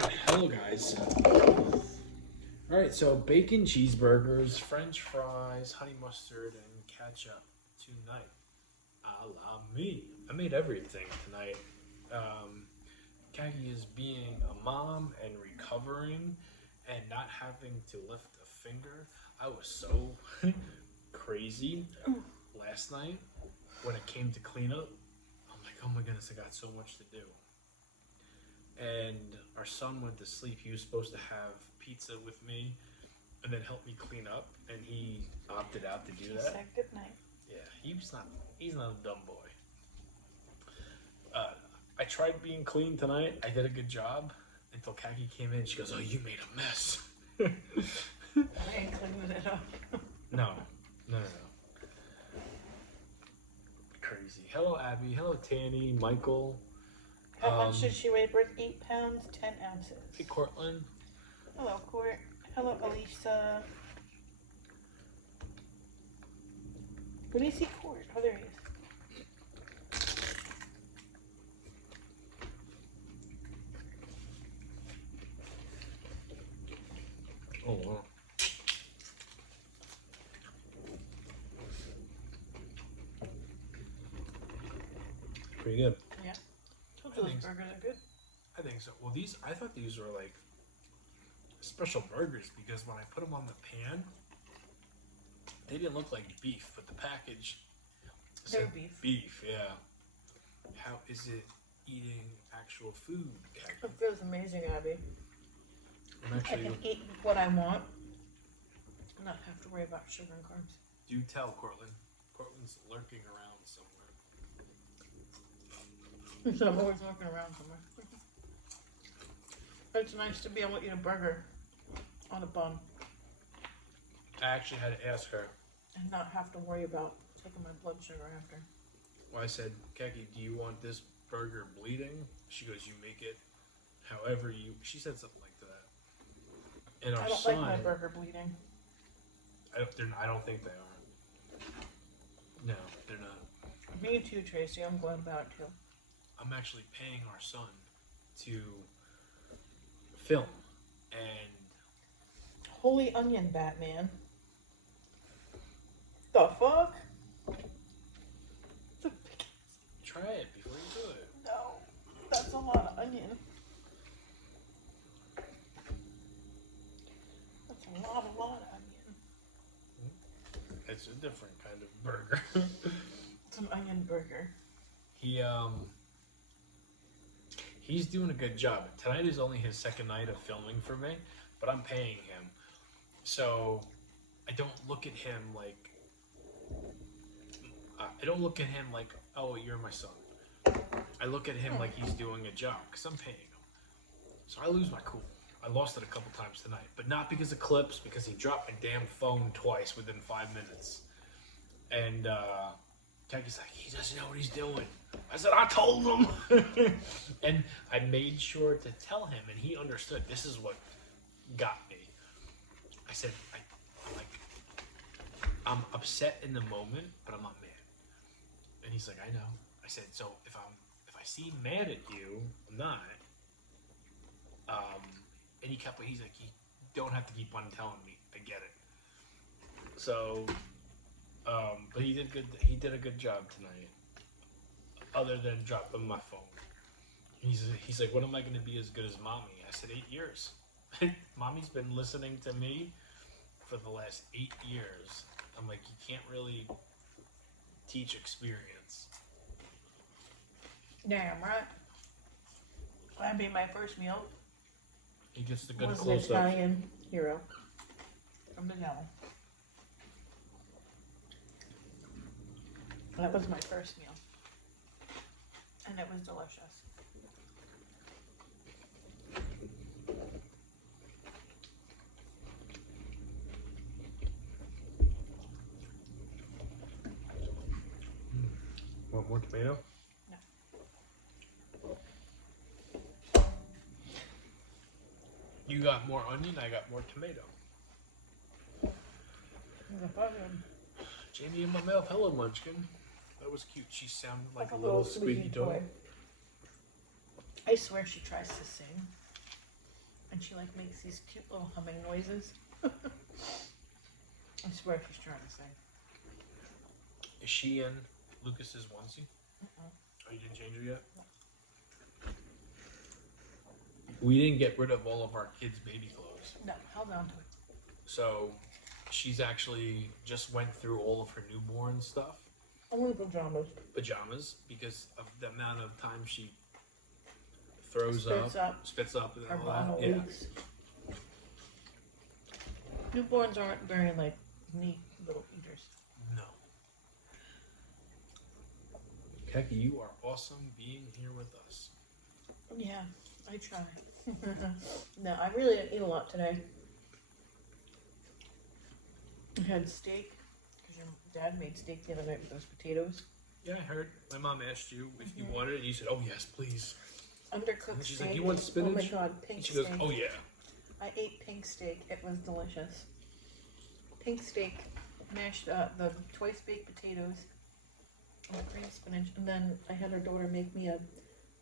Good. Hello, guys. All right, so bacon cheeseburgers, French fries, honey mustard, and ketchup tonight. A la me. I made everything tonight. Kaki is being a mom and recovering and not having to lift a finger. I was so crazy last night when it came to cleanup. I'm like, oh my goodness, I got so much to do. And our son went to sleep. He was supposed to have pizza with me and then help me clean up, and he opted out to do that. He said good night. Yeah, he's not a dumb boy. I tried being clean tonight. I did a good job until Kaki came in. She goes, "Oh, you made a mess." I ain't cleaning it up. No. Crazy. Hello, Abby. Hello, Tanny, Michael. How much did she weigh? 8 pounds, 10 ounces. Hey, Cortland. Hello, Court. Hello, Alicia. Where do you see Court? Oh, there he is. Oh, wow. Pretty good. Yeah. Those burgers are good. I think so. Well, I thought these were like special burgers because when I put them on the pan, they didn't look like beef, but the package They're said beef. Beef, yeah. How is it eating actual food, Kaki? It feels amazing, Abby. I'm actually. I can eat what I want and not have to worry about sugar and carbs. Do tell, Cortland. Cortland's lurking around somewhere. So I'm always looking around somewhere. It's nice to be able to eat a burger on a bun I actually had to ask her. and not have to worry about taking my blood sugar after. Well, I said, Kaki, do you want this burger bleeding? She goes, you make it however you. She said something like that. And our I don't son, like my burger bleeding. I don't think they are. No, they're not. Me too, Tracy. I'm glad about it too. I'm actually paying our son to film, and Holy onion, Batman. The fuck? try it before you do it. No, that's a lot of onion. That's a lot of onion. It's a different kind of burger. It's an onion burger. He's doing a good job. Tonight is only his second night of filming for me, but I'm paying him. So I don't look at him like oh, you're my son. I look at him like he's doing a job because I'm paying him. So I lose my cool. I lost it a couple times tonight, but not because of clips, because he dropped my damn phone twice within 5 minutes. And Kaki's like, he doesn't know what he's doing. I said, I told him. And I made sure to tell him, and he understood. This is what got me. I said, I'm upset in the moment, but I'm not mad. And he's like, I know. I said, so if I seem mad at you, I'm not. And he's like, you don't have to keep on telling me. I get it. So, but he did good. He did a good job tonight. Other than dropping my phone. He's like, when am I going to be as good as mommy? I said, 8 years. Mommy's been listening to me for the last 8 years. I'm like, you can't really teach experience. Damn right. That'd be my first meal. He gets the good Was an close up. Italian hero from the devil. That was my first meal, and it was delicious. Want more tomato? No. You got more onion, I got more tomato. Jamie in my mouth, hello Munchkin. That was cute. She sounded like a little squeaky toy. I swear she tries to sing. And she like makes these cute little humming noises. I swear she's trying to sing. Is she in Lucas's onesie? Uh-uh. Oh, you didn't change her yet? We didn't get rid of all of our kids' baby clothes. No, held on to it. So she's actually just went through all of her newborn stuff. Only pajamas. Pajamas, because of the amount of time she throws spits up, and Her all bottle that. Yeah. leaks. Newborns aren't very like neat little eaters. No. Keki, you are awesome being here with us. Yeah, I try. No, I really didn't eat a lot today. I had steak, because your dad made steak the other night with those potatoes. Yeah, I heard. My mom asked you if you wanted it, and you said, "Oh yes, please." Undercooked And she's steak. like, "You want spinach?" Oh my god, pink And she steak. goes, "Oh yeah." I ate pink steak. It was delicious. Pink steak, mashed the twice baked potatoes, and the green spinach, and then I had her daughter make me a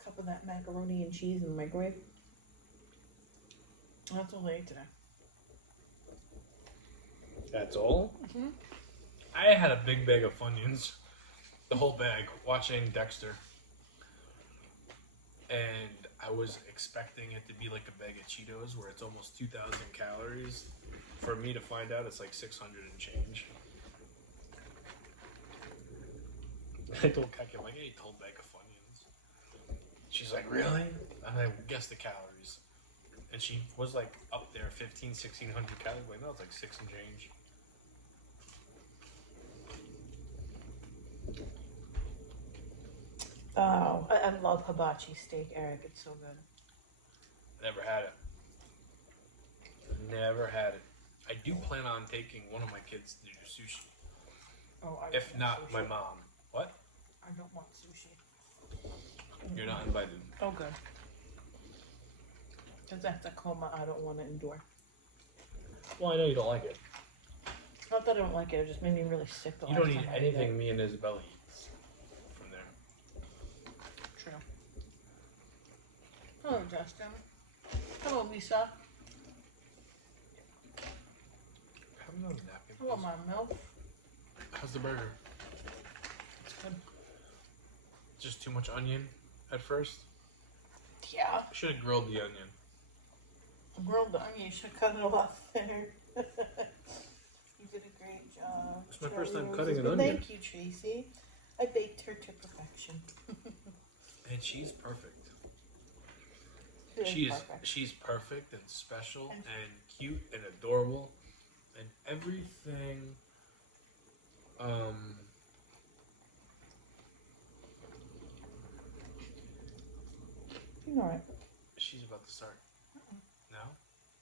cup of that macaroni and cheese in the microwave. That's all I ate today. That's all? Mhm. I had a big bag of Funyuns, the whole bag, watching Dexter. And I was expecting it to be like a bag of Cheetos where it's almost 2,000 calories. For me to find out it's like 600 and change. I told Kaki, I'm like, I ate the whole bag of Funyuns. She's like, really? And I guessed the calories. And she was like up there, 1,600 calories. Like, no, it's like 6 and change. Oh, I love hibachi steak, Eric. It's so good. Never had it. Never had it. I do plan on taking one of my kids to do sushi. Oh, I If don't not, want my sushi. mom. What? I don't want sushi. You're not invited. Oh, good. Because that's a coma I don't want to endure. Well, I know you don't like it. Not that I don't like it, it just made me really sick the You last don't eat time I ate anything it. me and Isabella eat from there. True. Hello, Justin. Hello, Lisa. Have another napkin, Hello, please. my milk. How's the burger? It's good. Just too much onion at first? Yeah. I should have grilled the onion. Grilled the onion, you should cut it a lot thinner. You did a great job. It's my first time Roses. cutting an Well, onion. Thank you, Tracy. I baked her to perfection. And she's perfect. She is perfect. She's perfect and special and cute and adorable and everything. You know it. She's about to start. No?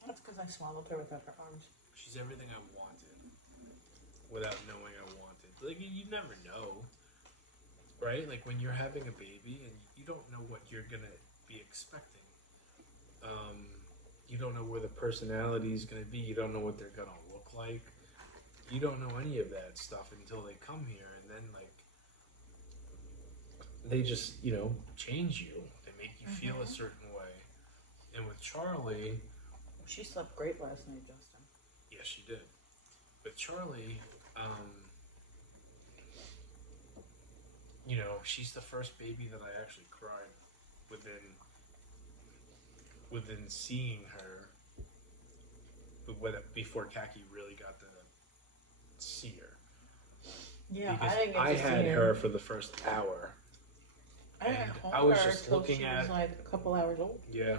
That's because I swallowed her without her arms. She's everything I wanted without knowing I wanted. Like, you never know, right? Like, when you're having a baby and you don't know what you're going to be expecting. You don't know where the personality is going to be. You don't know what they're going to look like. You don't know any of that stuff until they come here. And then, like, they just, change you. They make you feel a certain way. And with Charlie... She slept great last night, Justin. Yes, she did. With Charlie, she's the first baby that I actually cried within seeing her, before Kaki really got to see her. Yeah, Because I didn't get I to see had her for the first hour. I didn't and hold I was her just till looking she at- was like a couple hours old. Yeah.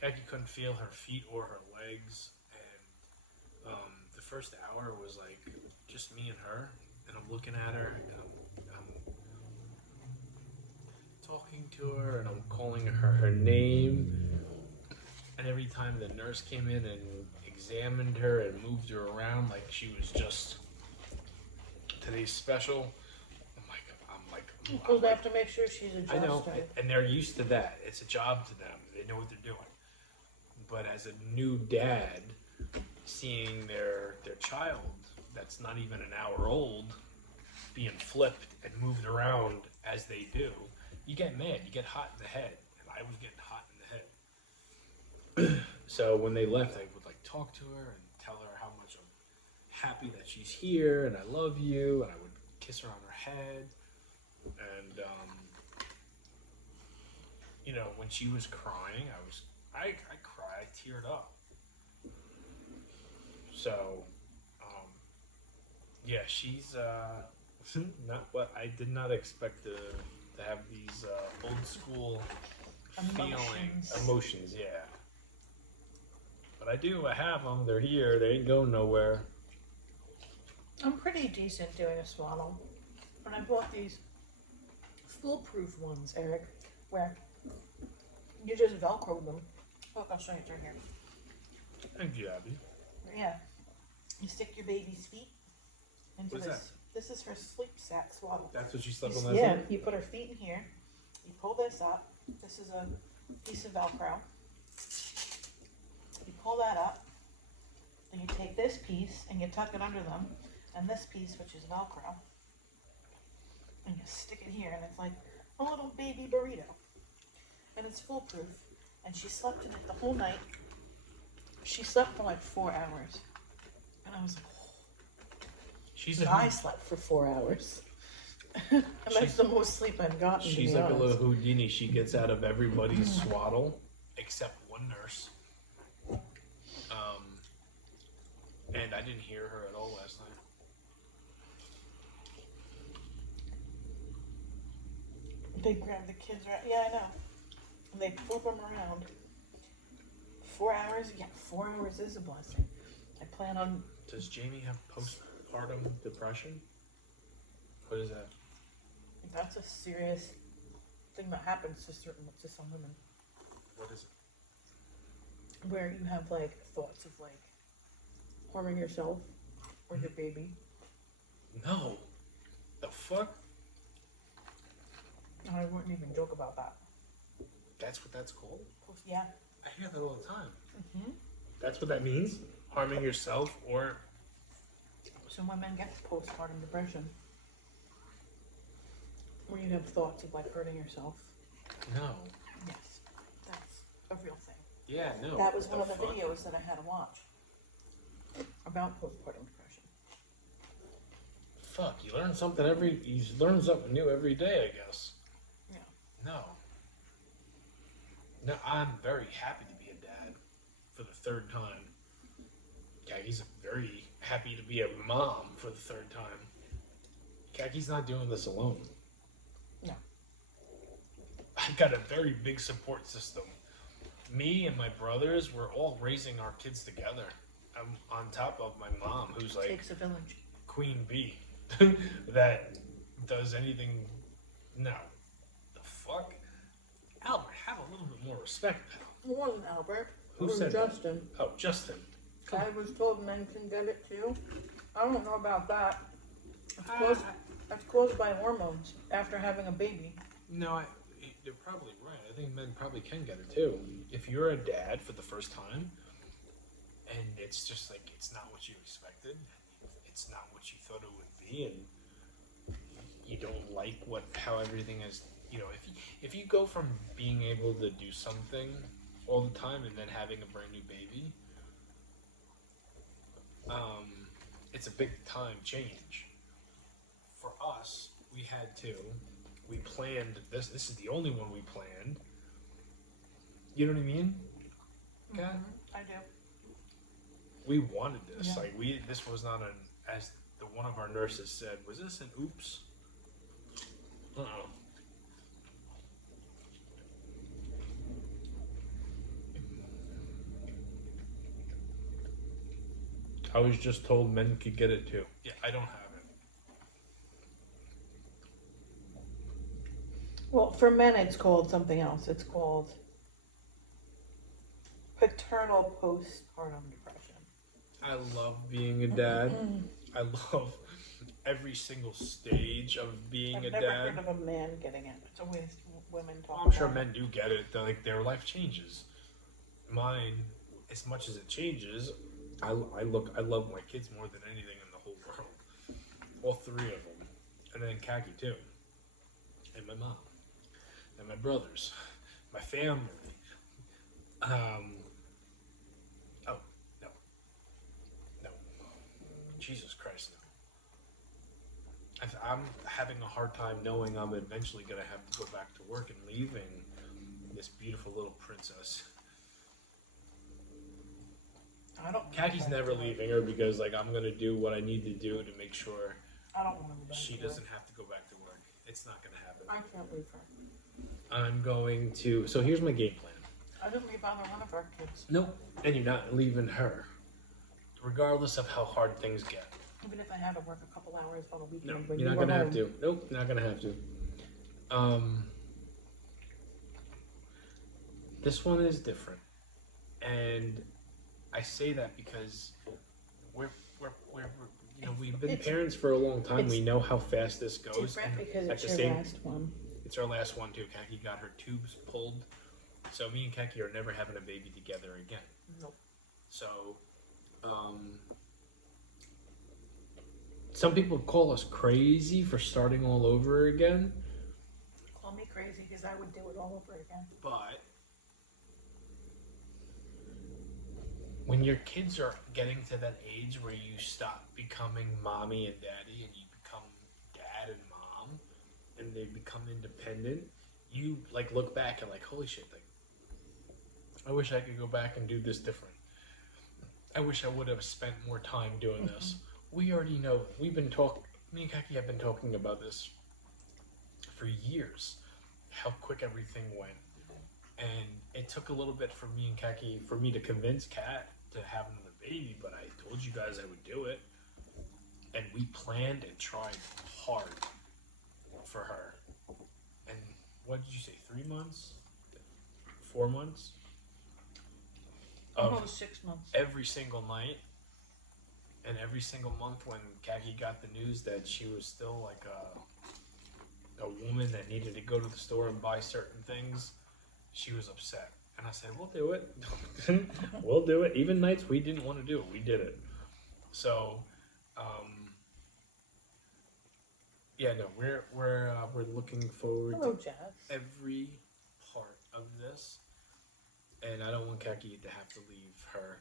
Kaki couldn't feel her feet or her legs, and the first hour was like just me and her, and I'm looking at her, and I'm talking to her, and I'm calling her name, and every time the nurse came in and examined her and moved her around like she was just today's special, Because they have to make sure she's adjusted. I know, and they're used to that. It's a job to them. They know what they're doing. But as a new dad, seeing their child that's not even an hour old being flipped and moved around as they do, you get mad. You get hot in the head. And I was getting hot in the head. So when they left, I would like talk to her and tell her how much I'm happy that she's here and I love you, and I would kiss her on her head. And you know, when she was crying, I cried, I teared up. So yeah, she's not what I did not expect to have these old school emotions. Yeah, but I do. I have them. They're here. They ain't going nowhere. I'm pretty decent doing a swaddle, but I bought these foolproof ones, Eric, where you just Velcro them. Look, I'll show you. It's right here. Thank you, Abby. Yeah, you stick your baby's feet into What's this. that? This is her sleep sack swaddle. That's what she slept on last Yeah, night? you put her feet in here. You pull this up. This is a piece of Velcro. You pull that up. Then you take this piece and you tuck it under them, and this piece, which is Velcro, and you stick it here, and it's like a little baby burrito. And it's foolproof. And she slept in it the whole night. She slept for like 4 hours. And I was like, I slept for 4 hours. And that's the most sleep I've gotten. She's like a little Houdini. She gets out of everybody's swaddle except one nurse. And I didn't hear her at all last night. They grab the kids right. Yeah, I know. And they flip them around. 4 hours? Yeah, 4 hours is a blessing. I plan on. Does Jamie have postpartum depression? What is that? That's a serious thing that happens to some women. What is it? Where you have like thoughts of like harming yourself or your baby. No. The fuck? I wouldn't even joke about that. That's what that's called? Yeah. I hear that all the time. Mm-hmm. That's what that means? Harming yourself or... Some women get postpartum depression. Where you have thoughts of like hurting yourself. No. Yes. That's a real thing. Yeah, no. That was one of the videos that I had to watch about postpartum depression. Fuck, you learn something new every day, I guess. Yeah. No. No, I'm very happy to be a dad for the third time. Kaki's very happy to be a mom for the third time. Kaki's not doing this alone. No. I've got a very big support system. Me and my brothers, we're all raising our kids together. I'm on top of my mom, who's like Takes a village. Queen Bee, that does anything. No, the fuck, Albert, have a little bit more respect, pal. It wasn't Albert. Who it was said Justin. That? Oh, Justin. I was told men can get it too. I don't know about that. It's caused by hormones after having a baby. No, you're probably right. I think men probably can get it too. If you're a dad for the first time, and it's just like it's not what you expected, it's not what you thought it would be, and you don't like how everything is. You know, if you go from being able to do something all the time and then having a brand new baby, it's a big time change. For us, we had to. We planned this. This is the only one we planned. You know what I mean? Okay. Mm-hmm. I do. We wanted this. Yeah. Like this was not as one of our nurses said. Was this an oops? I was just told men could get it too. Yeah, I don't have it. Well, for men, it's called something else. It's called paternal postpartum depression. I love being a dad. I love every single stage of being a dad. I've never heard of a man getting it. It's always women talking I'm sure about men do get it. Like their life changes. Mine, as much as it changes, I love my kids more than anything in the whole world. All three of them, and then Kaki too, and my mom, and my brothers, my family. Jesus Christ, no. I'm having a hard time knowing I'm eventually going to have to go back to work and leaving this beautiful little princess. I don't. Kaki's never leaving her because, like, I'm going to do what I need to do to make sure I don't want to. she doesn't have to go back to work. It's not going to happen. I can't leave her. I'm going to. So here's my game plan. I didn't leave either one of our kids. Nope. And you're not leaving her, regardless of how hard things get. Even if I had to work a couple hours on a weekend. No, when you're not were gonna have home. to. Nope, not gonna have to. This one is different, and I say that because we're we've been parents for a long time. We know how fast this goes. Different because at it's the your same, last one. It's our last one too. Kaki got her tubes pulled, so me and Kaki are never having a baby together again. Nope. So, some people call us crazy for starting all over again. Call me crazy because I would do it all over again. But when your kids are getting to that age where you stop becoming mommy and daddy and you become dad and mom and they become independent, you like look back and like, holy shit, like I wish I could go back and do this different. I wish I would have spent more time doing this. We already know, me and Kaki have been talking about this for years, how quick everything went. And it took a little bit for me and Kaki, for me to convince Kat to have another baby, but I told you guys I would do it. And we planned and tried hard for her. And what did you say, 3 months? 4 months? Almost 6 months. Every single night. And every single month when Kaki got the news that she was still like a woman that needed to go to the store and buy certain things, she was upset. And I said, we'll do it. We'll do it. Even nights we didn't want to do it, we did it. So, yeah, no, we're looking forward to every part of this. And I don't want Kaki to have to leave her.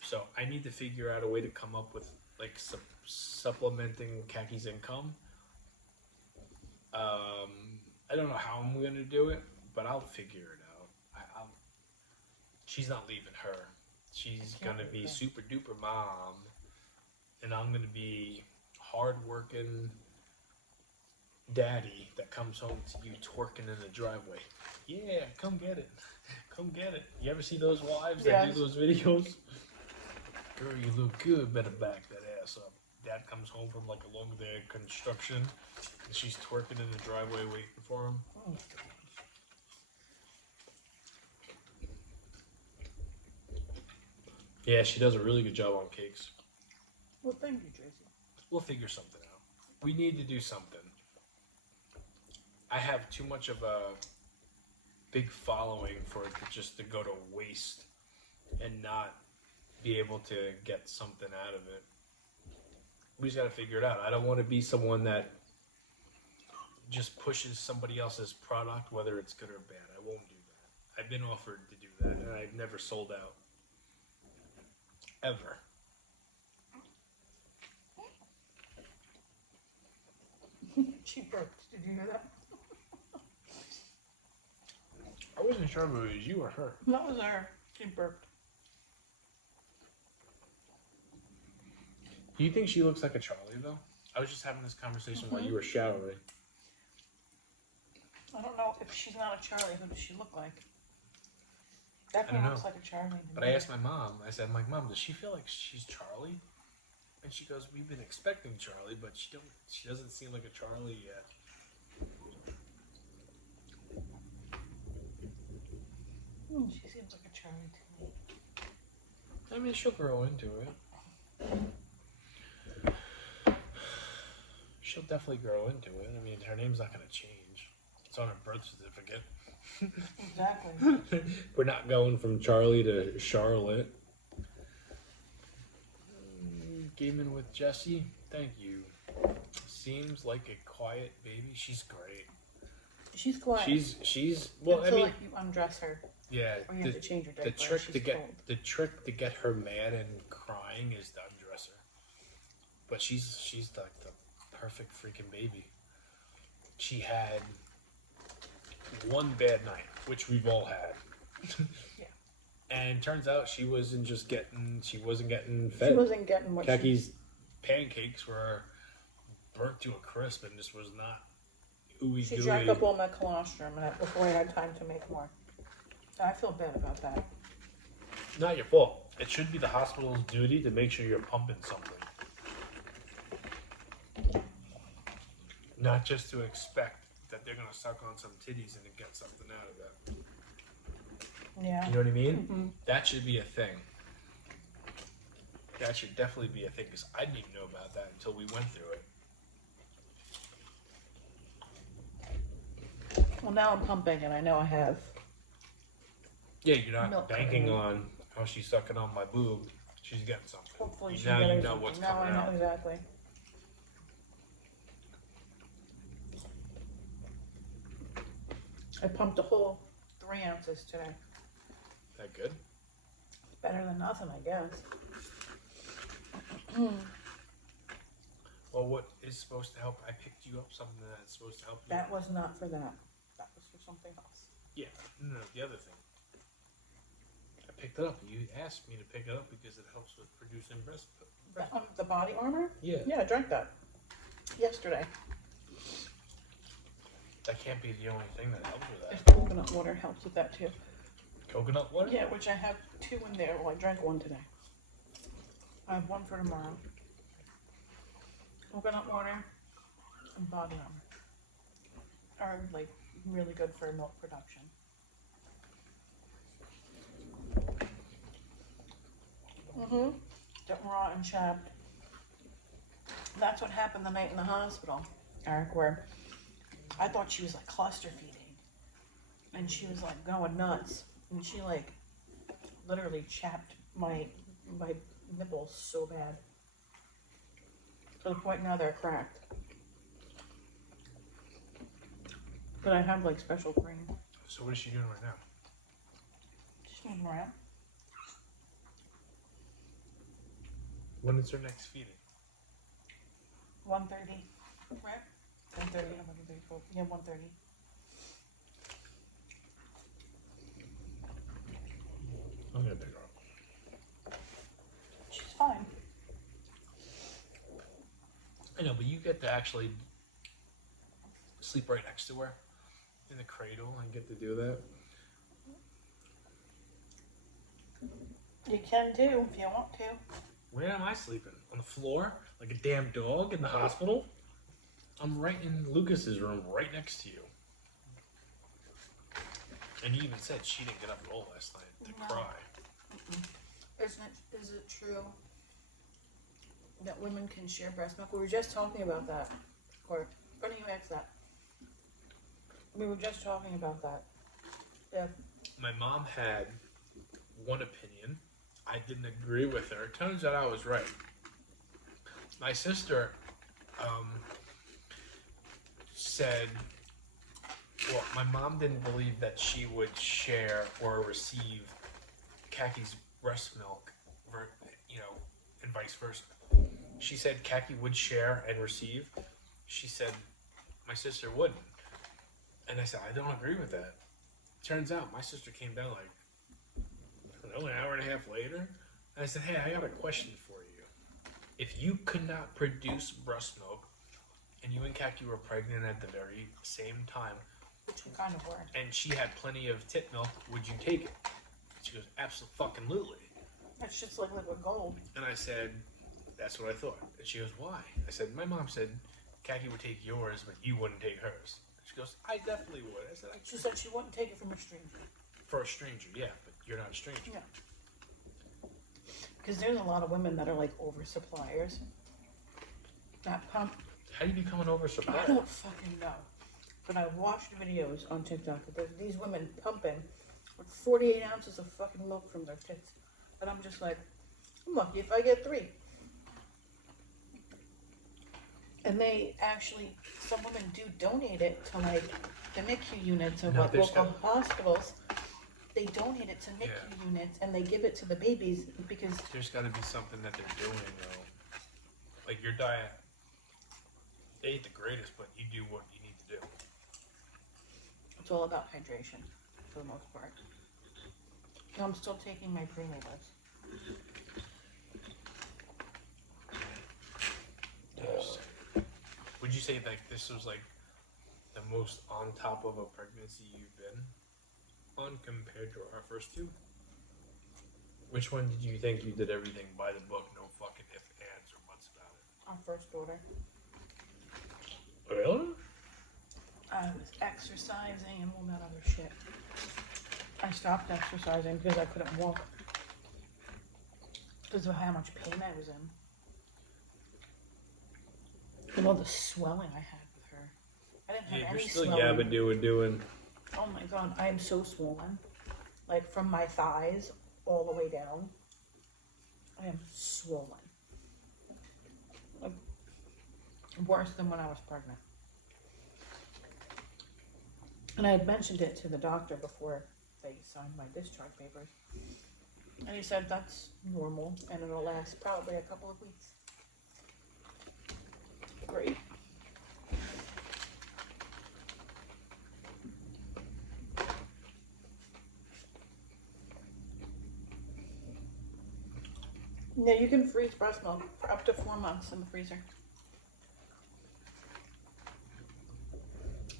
So I need to figure out a way to come up with like supplementing Kaki's income. I don't know how I'm gonna do it, but I'll figure it out. She's not leaving her. She's gonna be super duper mom, and I'm gonna be hard-working daddy that comes home to you twerking in the driveway. Yeah, come get it. Come get it. You ever see those wives that do those videos? Girl, you look good. Better back that ass up. Dad comes home from like a long day of construction, and she's twerking in the driveway waiting for him. Oh. Yeah, she does a really good job on cakes. Well, thank you, Tracy. We'll figure something out. We need to do something. I have too much of a big following for it to go to waste and not be able to get something out of it. We just got to figure it out. I don't want to be someone that just pushes somebody else's product, whether it's good or bad. I won't do that. I've been offered to do that, and I've never sold out. Ever. She burped. Did you hear that? I wasn't sure if it was you or her. That was her. She burped. Do you think she looks like a Charlie, though? I was just having this conversation while you were showering. I don't know if she's not a Charlie. Who does she look like? Definitely I don't looks know. like a Charlie. But I asked my mom, I said, Mom, does she feel like she's Charlie? And she goes, we've been expecting Charlie, but she doesn't seem like a Charlie yet. She seems like a Charlie to me. I mean, she'll grow into it. She'll definitely grow into it. I mean, her name's not going to change. It's on her birth certificate. Exactly. We're not going from Charlie to Charlotte. Gaming with Jessie, thank you. Seems like a quiet baby. She's great. She's quiet. She's well. Until, I mean, like, you undress her. Yeah. Or you have to change her diaper. The trick to get her mad and crying is to undress her. But she's like the perfect freaking baby. She had one bad night, which we've all had. Yeah. And turns out she wasn't getting She fed. wasn't getting what Kaki's pancakes were burnt to a crisp and this was not ooey she gooey. drank up all my colostrum before I had time to make more. I feel bad about that. Not your fault. It should be the hospital's duty to make sure you're pumping something. Not just to expect that they're going to suck on some titties and get something out of that. Yeah. You know what I mean? Mm-hmm. That should be a thing. That should definitely be a thing because I didn't even know about that until we went through it. Well, now I'm pumping and I know I have. Yeah, you're not Milk banking carton. on how she's sucking on my boob. She's getting something. Hopefully she's now getting you know something. what's Now coming I know out. exactly. I pumped a whole 3 ounces today. That good? Better than nothing, I guess. Well, what is supposed to help? I picked you up something that's supposed to help you. That was not for that. That was for something else. Yeah, no, the other thing. I picked it up. You asked me to pick it up because it helps with producing breast milk. The body armor? Yeah. Yeah, I drank that yesterday. That can't be the only thing that helps with If that. coconut water helps with that too. Coconut water? Yeah, which I have 2 in there. Well, I drank 1 today. I have 1 for tomorrow. Coconut water and body armor are like really good for milk production. Get raw and chapped. That's what happened the night in the hospital, Eric, where I thought she was like cluster feeding. And she was like going nuts. And she like literally chapped my nipples so bad. To the point now they're cracked. But I have like special cream. So what is she doing right now? She's moving around. When is her next feeding? 1:30, right? 1:30, 1:34. Yeah, 1:30. I'm gonna pick her up. She's fine. I know, but you get to actually sleep right next to her in the cradle and get to do that. You can do if you want to. Where am I sleeping? On the floor? Like a damn dog in the hospital? I'm right in Lucas's room, right next to you. And he even said she didn't get up at all last night to cry. Is it true that women can share breast milk? We were just talking about that. Or funny you asked that. We were just talking about that. Yeah. My mom had one opinion. I didn't agree with her. Turns out I was right. My sister said, well, my mom didn't believe that she would share or receive Kaki's breast milk, and vice versa. She said Kaki would share and receive. She said my sister wouldn't. And I said, I don't agree with that. Turns out my sister came down like, I don't know, an hour and a half later. And I said, hey, I got a question for you. If you could not produce breast milk and you and Kaki were pregnant at the very same time, Which we kind of were. and she had plenty of tit milk, would you take it? She goes, absolutely. It's just like liquid gold. And I said, that's what I thought. And she goes, why? I said, my mom said Kaki would take yours, but you wouldn't take hers. She goes, I definitely would. I said, She said she wouldn't take it from a stranger. for a stranger, yeah, but you're not a stranger. Yeah. Because there's a lot of women that are like oversuppliers. That pump. How do you become an I oversupplier? don't fucking know. But I watched videos on TikTok that there's these women pumping with 48 ounces of fucking milk from their tits. And I'm just like, I'm lucky if I get 3. And they actually, some women do donate it to like the NICU units of No, like there's local hospitals. They donate it to NICU units and they give it to the babies because There's got to be something that they're doing, though. Like your diet, it ain't the greatest, but you do what you need to do. It's all about hydration for the most part. No, I'm still taking my pre-nibbles. Would you say like this was like the most on top of a pregnancy you've been on compared to our first two? Which one did you think you did everything by the book, no fucking ifs, ands, or buts about it? Our first daughter. Really? I was exercising and all that other shit. I stopped exercising because I couldn't walk. Because of how much pain I was in. And all the swelling I had with her. I didn't have any swelling. You're still doing. Oh my god, I am so swollen. Like from my thighs all the way down. I am swollen. Like worse than when I was pregnant. And I had mentioned it to the doctor before they signed my discharge papers. And he said that's normal and it'll last probably a couple of weeks. Great. Yeah, you can freeze breast milk for up to 4 months in the freezer.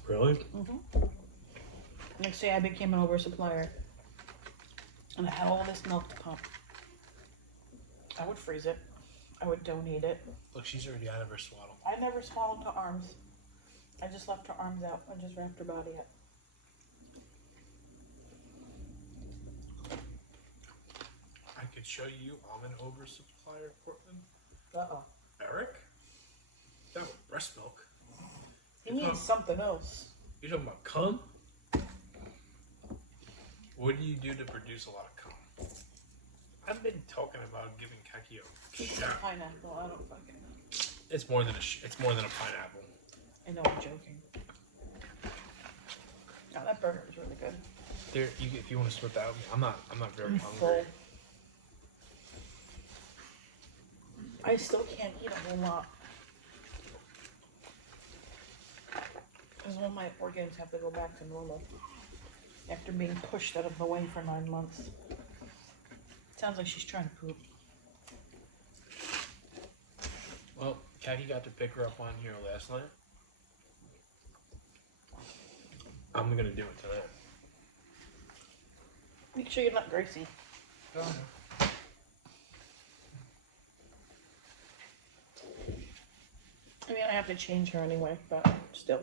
Really? Mm-hmm. Like say I became an oversupplier and I had all this milk to pump. I would freeze it. I would donate it. Look, she's already out of her swaddle. I never swaddled her arms. I just left her arms out. I just wrapped her body up. I could show you I'm an oversupplier, Portland. Uh-oh. Eric? That was breast milk. He needs something else. You're talking about cum? What do you do to produce a lot of cum? I've been talking about giving Kaki a shot. Pineapple. I don't fucking know. It's more than a pineapple. I know, I'm joking. Oh, that burger was really good. There, if you want to split that with me, I'm not very I'm hungry. full. I still can't eat a whole lot. Because all my organs have to go back to normal after being pushed out of the way for 9 months. Sounds like she's trying to poop. Well, Kaki got to pick her up on here last night. I'm gonna do it tonight. Make sure you're not Gracie. Oh, I mean, I have to change her anyway, but still.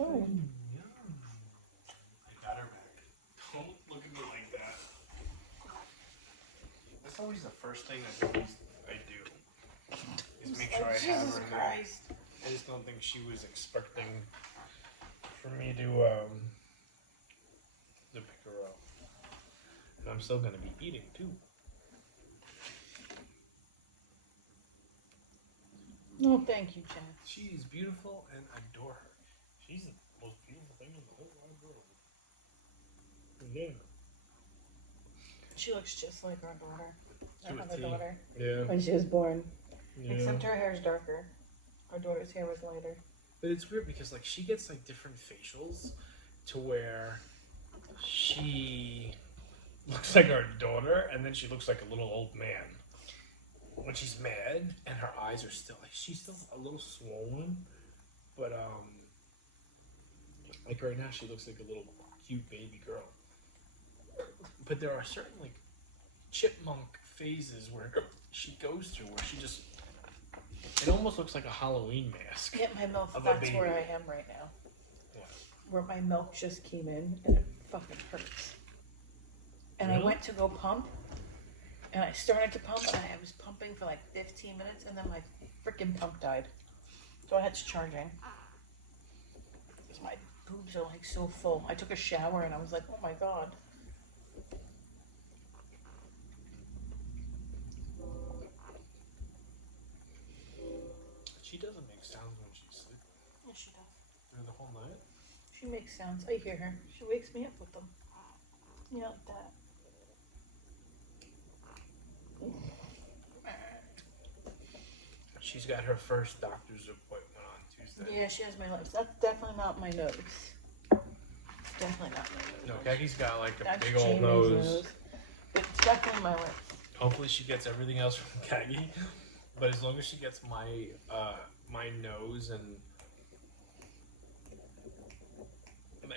Oh. I got her back. Don't look at me like that. That's always the first thing I do. Is make sure I have Jesus her. Christ. I just don't think she was expecting for me to pick her up. And I'm still gonna be eating too. No, thank you, Jen. She is beautiful and I adore her. She's the most beautiful thing in the whole wide world. Yeah. She looks just like our daughter. To Our a other T. daughter. Yeah. When she was born. Yeah. Except her hair's darker. Our daughter's hair was lighter. But it's weird because like she gets like different facials to where she looks like our daughter and then she looks like a little old man when she's mad and her eyes are still like she's still a little swollen, but like right now she looks like a little cute baby girl. But there are certain like chipmunk phases where she goes through where she just it almost looks like a Halloween mask. Yeah, my milk, Of a that's baby. where I am right now. Yeah. Where my milk just came in and it fucking hurts. And Really? I went to go pump and I started to pump and I was pumping for like 15 minutes and then my freaking pump died. So I had to charging. Because my boobs are like so full. I took a shower and I was like, oh my god. She doesn't make sounds when she's sleeping. Yeah, She makes sounds. I hear her. She wakes me up with them. Yeah, like that. She's got her first doctor's appointment on Tuesday. Yeah, she has my lips. That's definitely not my nose. Definitely not my No, nose. Kaki's got like a That's big old Jamie's nose. But it's definitely my lips. Hopefully she gets everything else from Kagi. But as long as she gets my my nose and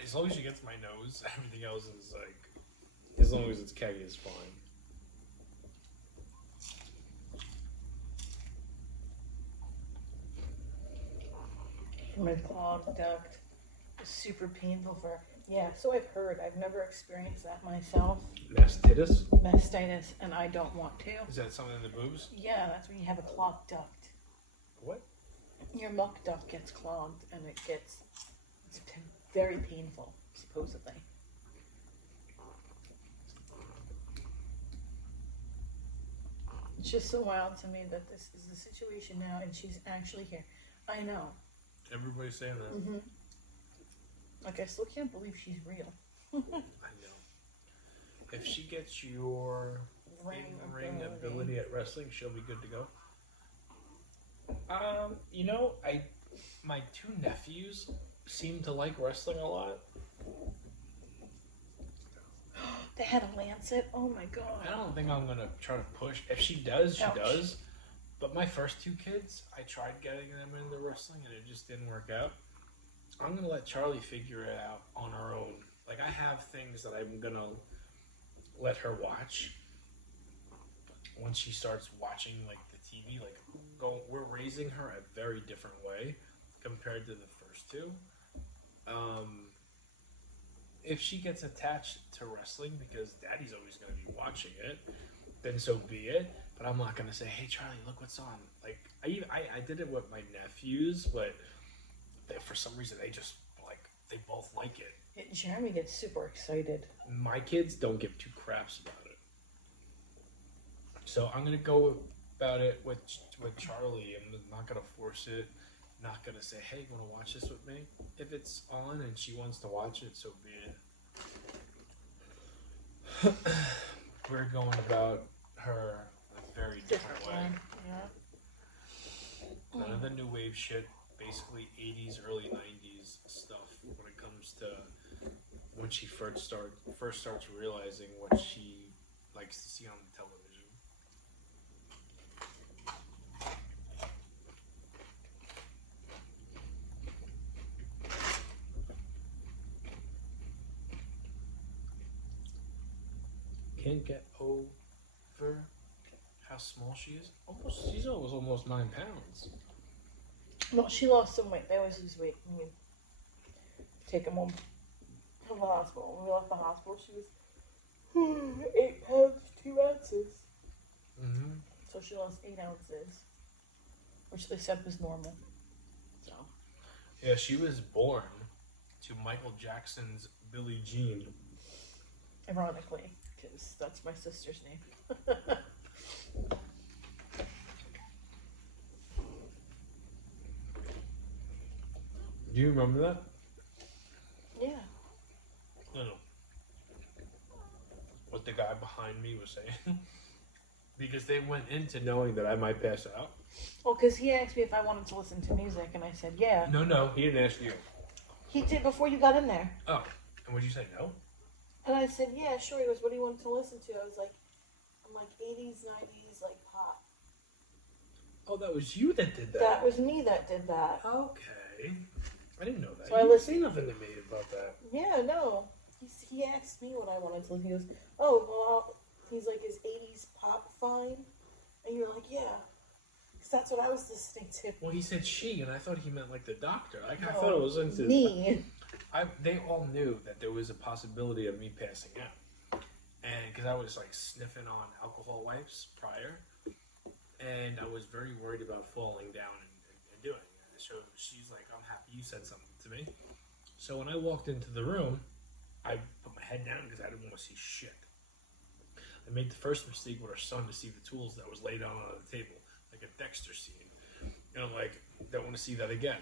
as long as she gets my nose, everything else is like, as long as it's Kagi is fine. My clogged duct is super painful for. Yeah, so I've heard. I've never experienced that myself. Mastitis? Mastitis, and I don't want to. Is that something in the boobs? Yeah, that's when you have a clogged duct. What? Your milk duct gets clogged, and it's very painful, supposedly. It's just so wild to me that this is the situation now, and she's actually here. I know. Everybody's saying that. Mm-hmm. Like, I still can't believe she's real. I know. If she gets your in-ring ability at wrestling, she'll be good to go. You know, my two nephews seem to like wrestling a lot. They had a lancet? Oh my god. I don't think I'm gonna try to push. If she does, she Ouch. does. But my first two kids, I tried getting them into wrestling and it just didn't work out. I'm gonna let Charlie figure it out on her own. Like, I have things that I'm gonna let her watch. Once she starts watching like the TV, like we're raising her a very different way compared to the first two. If she gets attached to wrestling because Daddy's always going to be watching it, then so be it. But I'm not going to say, "Hey Charlie, look what's on." Like I did it with my nephews, but for some reason they just they both like it. Jeremy gets super excited. My kids don't give two craps about it. So I'm gonna go about it with Charlie. I'm not gonna force it. Not gonna say, "Hey, you wanna watch this with me?" If it's on and she wants to watch it, so be it. We're going about her a very different way. Yeah. None of the new wave shit. Basically 80s, early 90s stuff when it comes to when she first starts realizing what she likes to see on the television. Can't get over how small she is. She's almost 9 pounds. Well, she lost some weight. They always lose weight when you take them home from the hospital. When we left the hospital, she was 8 pounds, 2 ounces. Mm-hmm. So she lost 8 ounces, which they said was normal. So. Yeah, she was born to Michael Jackson's Billie Jean. Ironically, because that's my sister's name. Do you remember that? Yeah. No. What the guy behind me was saying. Because they went into knowing that I might pass out. Well, because he asked me if I wanted to listen to music, and I said, yeah. No, he didn't ask you. He did before you got in there. Oh, and would you say no? And I said, yeah, sure. He goes, what do you want to listen to? I'm like 80s, 90s, like pop. Oh, that was you that did that. That was me that did that. Okay. I didn't know that. So You I didn't say nothing to me about that. Yeah, no. He asked me what I wanted to listen to. He goes, oh, well, he's like, is 80s pop fine? And you're like, yeah. Because that's what I was listening to. Well, he said she, and I thought he meant like the doctor. Like, I No, thought it was into me. They all knew that there was a possibility of me passing out. And because I was like sniffing on alcohol wipes prior. And I was very worried about falling down and doing it. So she's like, I'm happy you said something to me. So when I walked into the room, I put my head down because I didn't want to see shit. I made the first mistake with her son to see the tools that was laid out on the table, like a Dexter scene. And I'm like, don't want to see that again.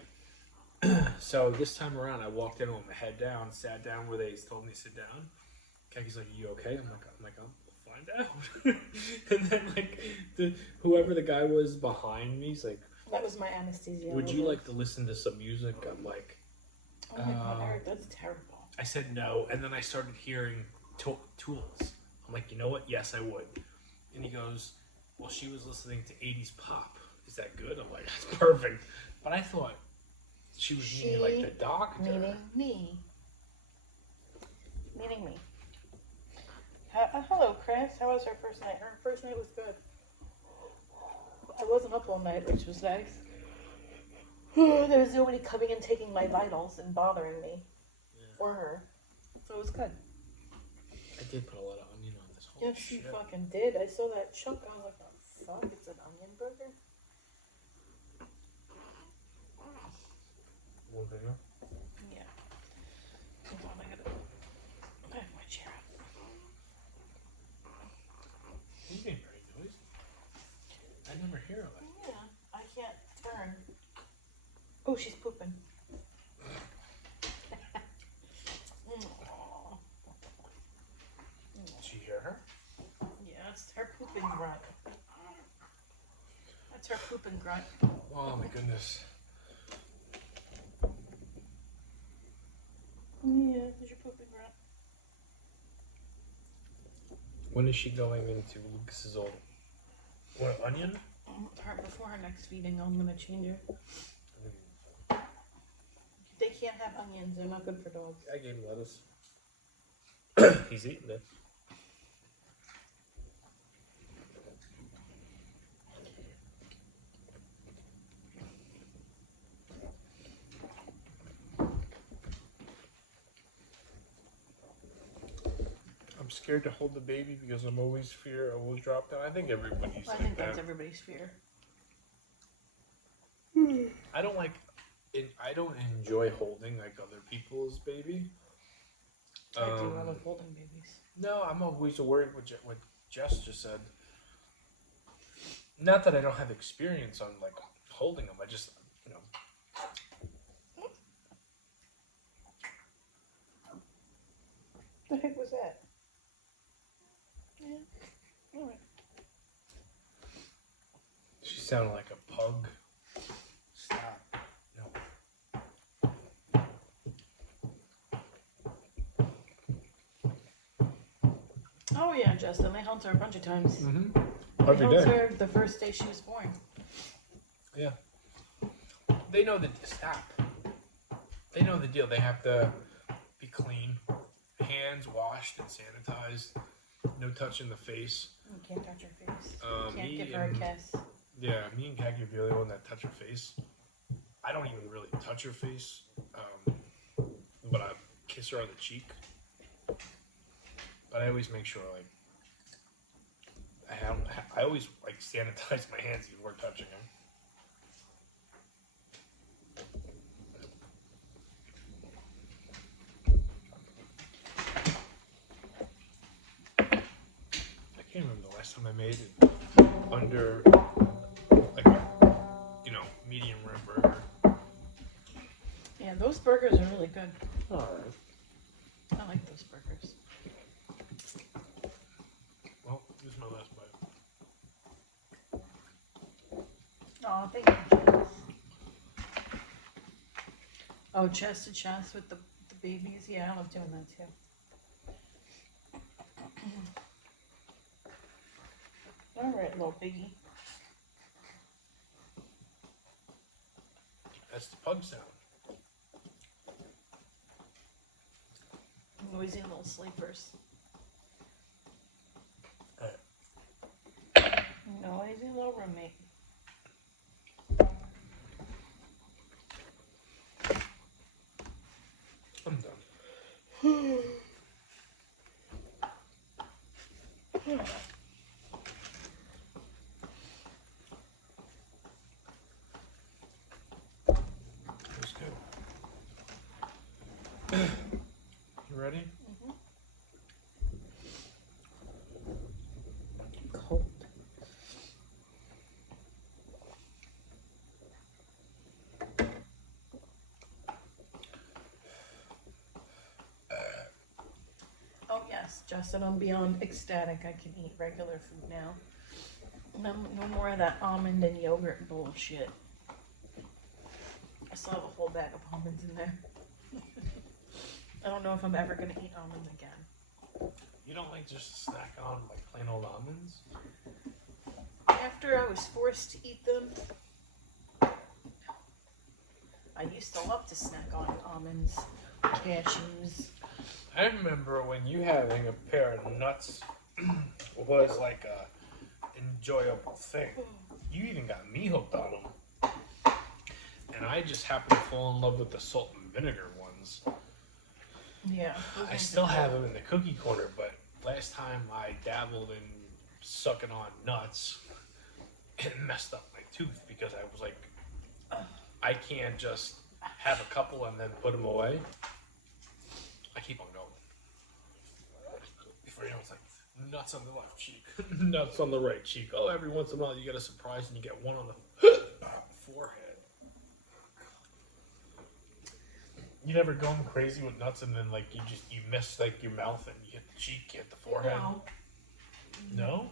So this time around, I walked in with my head down, sat down where they told me to sit down. Kaki's like, "Are you okay?" I'm like, I'll find out. And then like whoever the guy was behind me, he's like, That was my anesthesia. "Would you like to listen to some music?" I'm like, oh my god, Eric, that's terrible. I said no, and then I started hearing Tools. I'm like, you know what? Yes, I would. And he goes, well, she was listening to 80s pop. Is that good? I'm like, that's perfect. But I thought she was meaning like the doctor. Meaning me. Meaning me. Hello, Chris. How was her first night? Her first night was good. I wasn't up all night, which was nice. There was nobody coming and taking my vitals and bothering me. Yeah. Or her. So it was good. I did put a lot of onion on this whole Yes, shit. you fucking did. I saw that chunk. I was like, oh, fuck, it's an onion burger? More bigger? Yeah. Hold on, I have my chair out. He's being very noisy. I never hear of it. Yeah, I can't turn. Oh, she's pooping. Did you hear her? Yeah, it's her pooping grunt. That's her pooping grunt. Oh my goodness. Yeah, there's your pooping grunt. When is she going into Lucas's old? What, onion? Her before her next feeding, I'm gonna change her. They can't have onions. They're not good for dogs. I gave him lettuce. He's eating it. I'm scared to hold the baby because I'm always fear I will drop down. I think everybody's I like think that. that's everybody's fear. I don't like it. I don't enjoy holding like other people's baby. I do. I love holding babies. No, I'm always worried what Jess just said. Not that I don't have experience on like holding them. I just, you know. The heck was that? Yeah. All right. She sounded like a pug. Stop. No. Oh yeah, Justin. I helped her a bunch of times. Mm-hmm. I Every helped day. her the first day she was born. Yeah. They know the stop. They know the deal. They have to be clean, hands washed and sanitized, no touching the face. You can't touch her face. You Me can't give her a and- kiss. Yeah, me and Kaki are the only one that touch her face. I don't even really touch her face, but I kiss her on the cheek. But I always make sure, like, I always like sanitize my hands before touching her. I can't remember the last time I made it under like a, medium rare burger. Yeah, those burgers are really good. Alright. I like those burgers. Well, this is my last bite. Oh, thank you. Oh, chest to chest with the babies. Yeah, I love doing that too. All right, little piggy. That's the pug sound. Noisy little sleepers. Noisy little roommate. I'm done. That was good. You ready? Cold. Justin, I'm beyond ecstatic. I can eat regular food now. No more of that almond and yogurt bullshit. I still have a whole bag of almonds in there. I don't know if I'm ever gonna eat almonds again. You don't like just snack on like plain old almonds? After I was forced to eat them, I used to love to snack on almonds, cashews. I remember when you having a pair of nuts was like a enjoyable thing. You even got me hooked on them. And I just happened to fall in love with the salt and vinegar ones. Yeah. I still have them in the cookie corner, but last time I dabbled in sucking on nuts, it messed up my tooth because I was like, I can't just have a couple and then put them away. I keep on going. Before you know, it's like nuts on the left cheek, nuts on the right cheek. Oh, every once in a while you get a surprise and you get one on the forehead. You never going crazy with nuts and then like you miss like your mouth and you hit the cheek, you hit the forehead. No?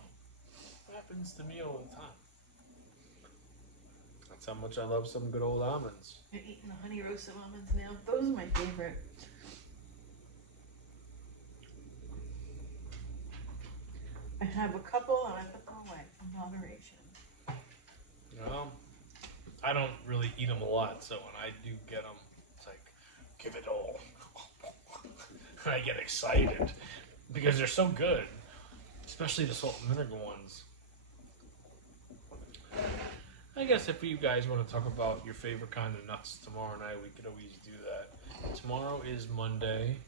It happens to me all the time. That's how much I love some good old almonds. You're eating the honey roasted almonds now. Those are my favorite. I have a couple and I put them away in moderation. Well, I don't really eat them a lot, so when I do get them, it's like, give it all. And I get excited because they're so good, especially the salt and vinegar ones. I guess if you guys want to talk about your favorite kind of nuts tomorrow night, we could always do that. Tomorrow is Monday.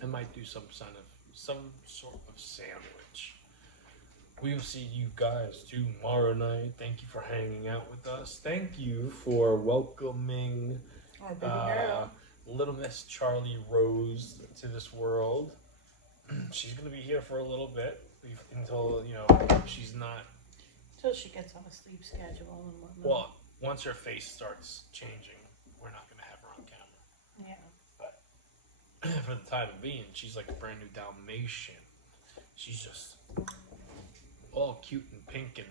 I might do some sort of sandwich. We will see you guys tomorrow night. Thank you for hanging out with us. Thank you for welcoming Our baby girl. Little Miss Charlie Rose to this world. She's gonna be here for a little bit until she's not. Until she gets on a sleep schedule and whatnot. Well, once her face starts changing, we're not gonna have her on camera. Yeah. But for the time being, she's like a brand new Dalmatian. She's just all cute and pink and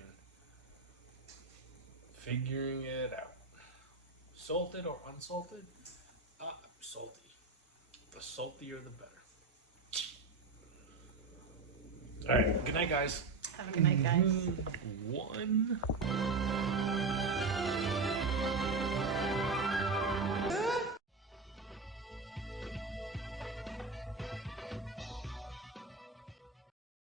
figuring it out. Salted or unsalted? Salty. The saltier the better. All right. Good night, guys. Have a good night, guys. One.